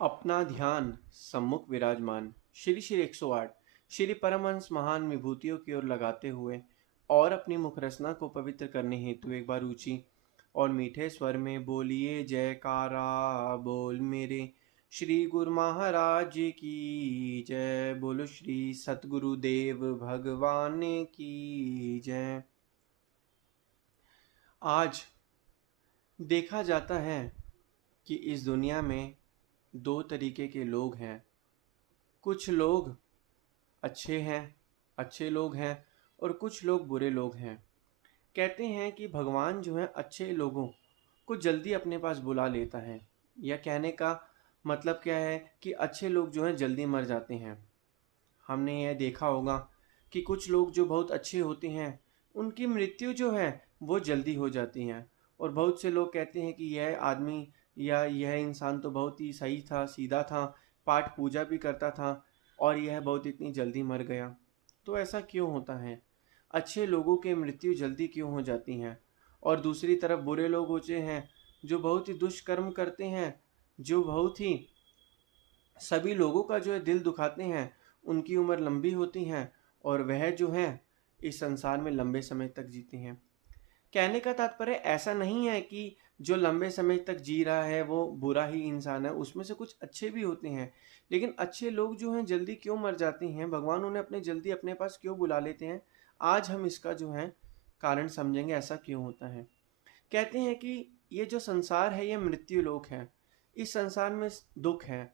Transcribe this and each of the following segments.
अपना ध्यान सम्मुख विराजमान। श्री श्री 108 श्री परमहंस महान विभूतियों की ओर लगाते हुए और अपनी मुख रचना को पवित्र करने हेतु एक बार ऊंची और मीठे स्वर में बोलिए जयकारा बोल मेरे श्री गुरु महाराज की जय। बोलो श्री सतगुरु देव भगवान की जय। आज देखा जाता है कि इस दुनिया में दो तरीके के लोग हैं। कुछ लोग अच्छे लोग हैं और कुछ लोग बुरे लोग हैं। कहते हैं कि भगवान जो है अच्छे लोगों को जल्दी अपने पास बुला लेता है। यह कहने का मतलब क्या है कि अच्छे लोग जो हैं जल्दी मर जाते हैं। हमने यह देखा होगा कि कुछ लोग जो बहुत अच्छे होते हैं उनकी मृत्यु जो है वो जल्दी हो जाती है। और बहुत से लोग कहते हैं कि यह आदमी या यह इंसान तो बहुत ही सही था, सीधा था, पाठ पूजा भी करता था और यह बहुत इतनी जल्दी मर गया। तो ऐसा क्यों होता है? अच्छे लोगों की मृत्यु जल्दी क्यों हो जाती हैं? और दूसरी तरफ बुरे लोग होते हैं जो बहुत ही दुष्कर्म करते हैं, जो बहुत ही सभी लोगों का जो है दिल दुखाते हैं, उनकी उम्र लंबी होती है और वह जो है इस संसार में लंबे समय तक जीते हैं। कहने का तात्पर्य ऐसा नहीं है कि जो लंबे समय तक जी रहा है वो बुरा ही इंसान है, उसमें से कुछ अच्छे भी होते हैं। लेकिन अच्छे लोग जो हैं जल्दी क्यों मर जाते हैं, भगवान उन्हें अपने जल्दी अपने पास क्यों बुला लेते हैं? आज हम इसका जो है कारण समझेंगे, ऐसा क्यों होता है। कहते हैं कि ये जो संसार है ये मृत्यु लोक है। इस संसार में दुख है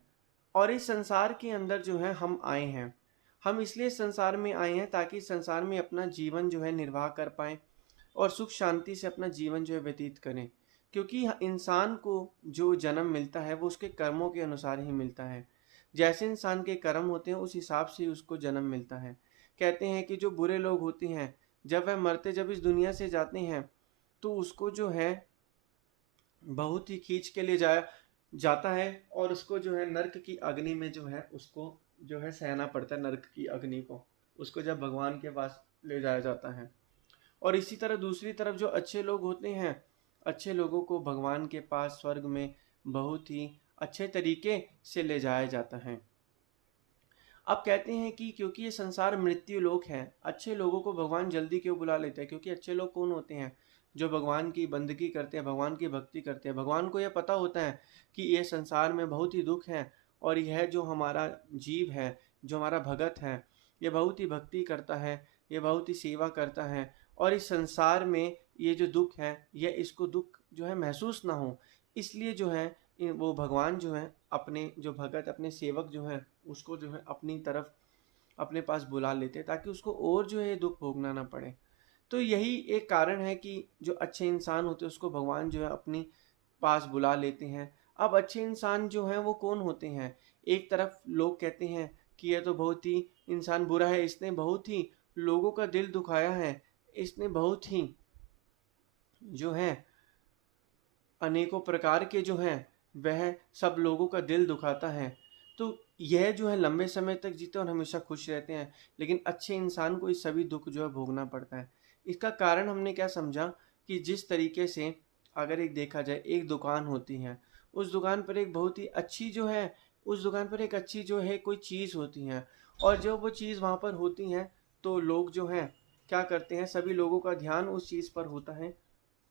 और इस संसार के अंदर जो है हम आए हैं। हम इसलिए संसार में आए हैं ताकि संसार में अपना जीवन जो है निर्वाह कर पाएं और सुख शांति से अपना जीवन जो है व्यतीत करें। क्योंकि इंसान को जो जन्म मिलता है वो उसके कर्मों के अनुसार ही मिलता है। जैसे इंसान के कर्म होते हैं उस हिसाब से ही उसको जन्म मिलता है। कहते हैं कि जो बुरे लोग होते हैं जब वह मरते जब इस दुनिया से जाते हैं तो उसको जो है बहुत ही खींच के ले जाया जाता है और उसको जो है नर्क की अग्नि में जो है उसको जो है सहना पड़ता है। नर्क की अग्नि को उसको जब भगवान के पास ले जाया जाता है। और इसी तरह दूसरी तरफ जो अच्छे लोग होते हैं, अच्छे लोगों को भगवान के पास स्वर्ग में बहुत ही अच्छे तरीके से ले जाया जाता है। अब कहते हैं कि क्योंकि ये संसार मृत्यु लोक है, अच्छे लोगों को भगवान जल्दी क्यों बुला लेते हैं? क्योंकि अच्छे लोग कौन होते हैं? जो भगवान की बंदगी करते हैं, भगवान की भक्ति करते हैं। भगवान को यह पता होता है कि ये संसार में बहुत ही दुख है और यह जो हमारा जीव है, जो हमारा भगत है, ये बहुत ही भक्ति करता है, ये बहुत ही सेवा करता है और इस संसार में ये जो दुख है यह इसको दुख जो है महसूस ना हो, इसलिए जो है वो भगवान जो है अपने जो भगत अपने सेवक जो है उसको जो है अपनी तरफ अपने पास बुला लेते हैं ताकि उसको और जो है दुख भोगना ना पड़े। तो यही एक कारण है कि जो अच्छे इंसान होते हैं उसको भगवान जो है अपनी पास बुला लेते हैं। अब अच्छे इंसान जो हैं वो कौन होते हैं? एक तरफ लोग कहते हैं कि यह तो बहुत ही इंसान बुरा है, इसने बहुत ही लोगों का दिल दुखाया है, इसने बहुत ही जो है अनेकों प्रकार के जो हैं वह सब लोगों का दिल दुखाता है। तो यह जो है लंबे समय तक जीते और हमेशा खुश रहते हैं। लेकिन अच्छे इंसान को ये सभी दुख जो है भोगना पड़ता है। इसका कारण हमने क्या समझा कि जिस तरीके से अगर एक देखा जाए एक दुकान होती है, उस दुकान पर एक बहुत ही अच्छी जो है उस दुकान पर एक अच्छी जो है कोई चीज़ होती है और जब वो चीज़ वहाँ पर होती हैं तो लोग जो हैं क्या करते हैं, सभी लोगों का ध्यान उस चीज़ पर होता है,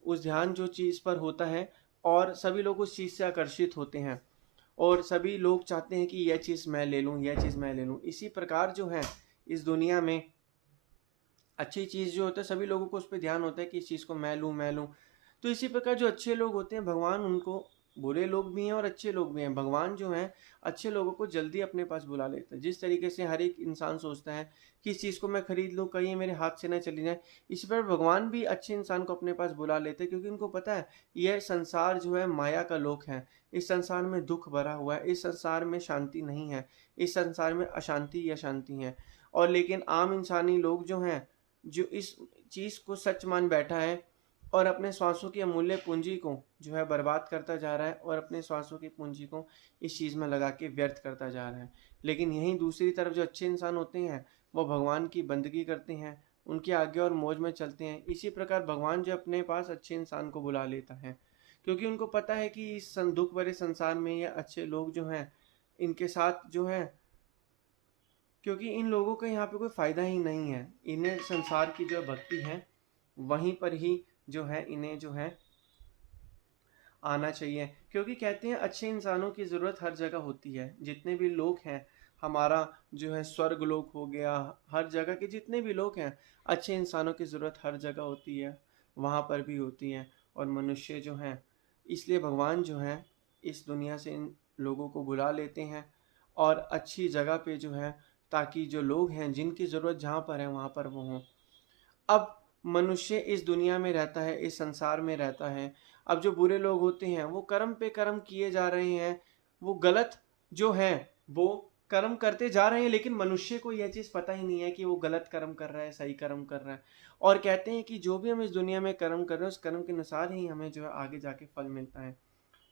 उस ध्यान जो चीज़ पर होता है और सभी लोग उस चीज़ से आकर्षित होते हैं और सभी लोग चाहते हैं कि यह चीज़ मैं ले लूँ, यह चीज़ मैं ले लूँ। इसी प्रकार जो है इस दुनिया में अच्छी चीज़ जो होता है सभी लोगों को उस पर ध्यान होता है कि इस चीज़ को मैं लूँ मैं लूँ। तो इसी प्रकार जो अच्छे लोग होते हैं भगवान उनको, बुरे लोग भी हैं और अच्छे लोग भी हैं, भगवान जो हैं अच्छे लोगों को जल्दी अपने पास बुला लेता है। जिस तरीके से हर एक इंसान सोचता है कि इस चीज़ को मैं खरीद लूँ, कहीं ये मेरे हाथ से ना चली जाए, इसी पर भगवान भी अच्छे इंसान को अपने पास बुला लेते हैं क्योंकि उनको पता है यह संसार जो है माया का लोक है। इस संसार में दुख भरा हुआ है, इस संसार में शांति नहीं है, इस संसार में अशांति ही अशांति है। और लेकिन आम इंसानी लोग जो हैं जो इस चीज़ को सच मान बैठा है और अपने श्वासों की अमूल्य पूंजी को जो है बर्बाद करता जा रहा है और अपने श्वासों की पूंजी को इस चीज़ में लगा के व्यर्थ करता जा रहा है। लेकिन यहीं दूसरी तरफ जो अच्छे इंसान होते हैं वो भगवान की बंदगी करते हैं, उनकी आज्ञा और मौज में चलते हैं। इसी प्रकार भगवान जो अपने पास अच्छे इंसान को बुला लेता है क्योंकि उनको पता है कि इस दुख भरे संसार में ये अच्छे लोग जो हैं इनके साथ जो है, क्योंकि इन लोगों का यहाँ पे कोई फ़ायदा ही नहीं है। इन्हें संसार की जो भक्ति है वहीं पर ही जो है इन्हें जो है आना चाहिए, क्योंकि कहते हैं अच्छे इंसानों की ज़रूरत हर जगह होती है। जितने भी लोग हैं, हमारा जो है स्वर्ग लोक हो गया, हर जगह के जितने भी लोग हैं, अच्छे इंसानों की ज़रूरत हर जगह होती है, वहाँ पर भी होती है। और मनुष्य जो हैं, इसलिए भगवान जो है इस दुनिया से इन लोगों को बुला लेते हैं और अच्छी जगह पे जो है, ताकि जो लोग हैं जिनकी ज़रूरत जहाँ पर है वहाँ पर वो हों। अब मनुष्य इस दुनिया में रहता है, इस संसार में रहता है। अब जो बुरे लोग होते हैं वो कर्म पे कर्म किए जा रहे हैं, वो गलत जो है वो कर्म करते जा रहे हैं, लेकिन मनुष्य को यह चीज़ पता ही नहीं है कि वो गलत कर्म कर रहा है, सही कर्म कर रहा है। और कहते हैं कि जो भी हम इस दुनिया में कर्म कर रहे हैं, उस कर्म के अनुसार ही हमें जो है आगे जाके फल मिलता है।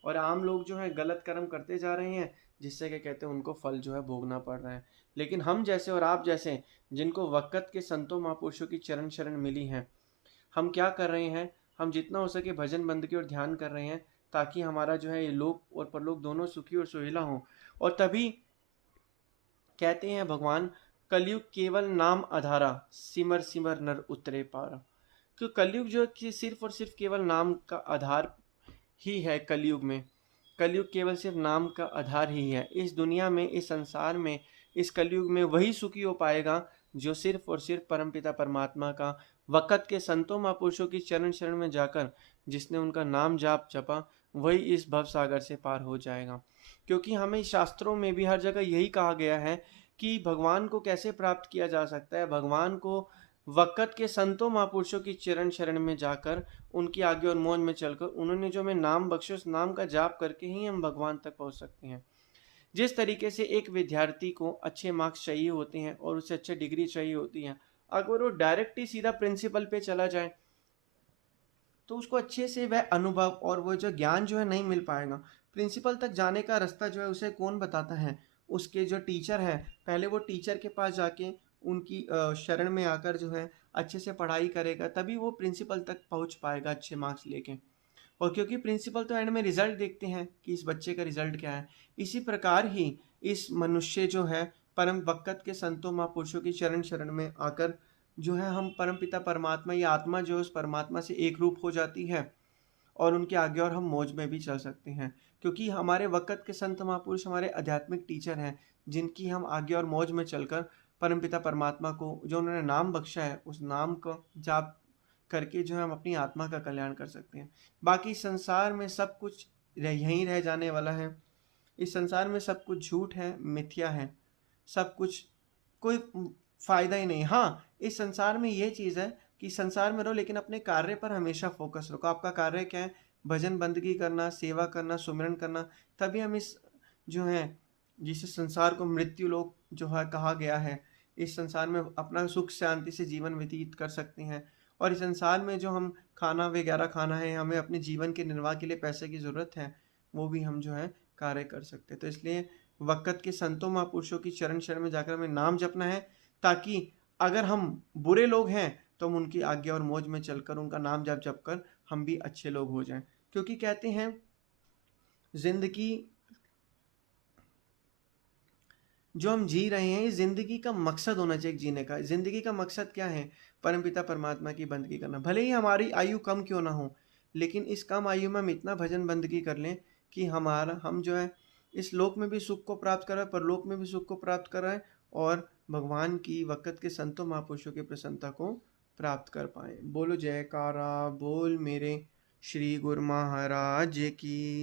और आम लोग जो है गलत कर्म करते जा रहे हैं, जिससे क्या कहते हैं उनको फल जो है भोगना पड़ रहा है। लेकिन हम जैसे और आप जैसे जिनको वक़्त के संतों महापुरुषों की चरण शरण मिली है, हम क्या कर रहे हैं, हम जितना हो सके भजन बंदगी और ध्यान कर रहे हैं, ताकि हमारा जो है ये लोक और परलोक दोनों सुखी और सुहेला हों। और तभी कहते हैं भगवान, कलयुग केवल नाम आधारा, सिमर सिमर नर उतरे पारा। तो कलयुग जो है कि सिर्फ और सिर्फ केवल नाम का आधार ही है। कलयुग में, कलयुग केवल सिर्फ नाम का आधार ही है। इस दुनिया में, इस संसार में, इस कलयुग में वही सुखी हो पाएगा जो सिर्फ और सिर्फ परमपिता परमात्मा का वक़्त के संतों महापुरुषों की चरण शरण में जाकर जिसने उनका नाम जाप जपा, वही इस भव सागर से पार हो जाएगा। क्योंकि हमें शास्त्रों में भी हर जगह यही कहा गया है कि भगवान को कैसे प्राप्त किया जा सकता है। भगवान को वक़्त के संतों महापुरुषों की चरण शरण में जाकर, उनकी आज्ञा और मौज में चलकर, उन्होंने जो हमें नाम बख्शे, उस नाम का जाप करके ही हम भगवान तक पहुंच सकते हैं। जिस तरीके से एक विद्यार्थी को अच्छे मार्क्स चाहिए होते हैं और उसे अच्छी डिग्री चाहिए होती है, अगर वो डायरेक्ट ही सीधा प्रिंसिपल पे चला जाए तो उसको अच्छे से वह अनुभव और वो जो ज्ञान जो है नहीं मिल पाएगा। प्रिंसिपल तक जाने का रास्ता जो है उसे कौन बताता है? उसके जो टीचर हैं, पहले वो टीचर के पास जाके उनकी शरण में आकर जो है अच्छे से पढ़ाई करेगा, तभी वो प्रिंसिपल तक पहुंच पाएगा अच्छे मार्क्स लेके। और क्योंकि प्रिंसिपल तो एंड में रिजल्ट देखते हैं कि इस बच्चे का रिजल्ट क्या है, इसी प्रकार ही इस मनुष्य जो है परम वक़्त के संतों महापुरुषों की चरण शरण में आकर जो है हम परम पिता परमात्मा, या आत्मा जो है उस परमात्मा से एक रूप हो जाती है और उनके आगे और हम मौज में भी चल सकते हैं। क्योंकि हमारे वक़्त के संत महापुरुष हमारे आध्यात्मिक टीचर हैं, जिनकी हम आगे और मौज में चलकर परम पिता परमात्मा को जो उन्होंने नाम बख्शा है, उस नाम को जाप करके जो है हम अपनी आत्मा का कल्याण कर सकते हैं। बाकी संसार में सब कुछ यहीं रह जाने वाला है। इस संसार में सब कुछ झूठ है, मिथ्या है, सब कुछ कोई फ़ायदा ही नहीं। हाँ, इस संसार में ये चीज़ है कि संसार में रहो लेकिन अपने कार्य पर हमेशा फ़ोकस रखो। आपका कार्य क्या है? भजन बंदगी करना, सेवा करना, सुमिरन करना। तभी हम इस जो है, जिसे संसार को मृत्यु लोक जो है कहा गया है, इस संसार में अपना सुख शांति से जीवन व्यतीत कर सकते हैं। और इस संसार में जो हम खाना वगैरह खाना है, हमें अपने जीवन के निर्वाह के लिए पैसे की ज़रूरत है, वो भी हम जो है कार्य कर सकते हैं। तो इसलिए वक़्त के संतों महापुरुषों की चरण शरण में जाकर हमें नाम जपना है, ताकि अगर हम बुरे लोग हैं तो हम उनकी आज्ञा और मौज में चलकर उनका नाम जप कर हम भी अच्छे लोग हो जाएं। क्योंकि कहते हैं जिंदगी जो हम जी रहे हैं, इस जिंदगी का मकसद होना चाहिए जीने का। जिंदगी का मकसद क्या है? परमपिता परमात्मा की बंदगी करना। भले ही हमारी आयु कम क्यों ना हो, लेकिन इस कम आयु में हम इतना भजन बंदगी कर लें कि हमारा हम जो है इस लोक में भी सुख को प्राप्त कर रहे हैं, परलोक में भी सुख को प्राप्त कर रहे हैं, और भगवान की वक़्त के संतों महापुरुषों की प्रसन्नता को प्राप्त कर पाए। बोलो जयकारा बोल मेरे श्री गुरु महाराज की।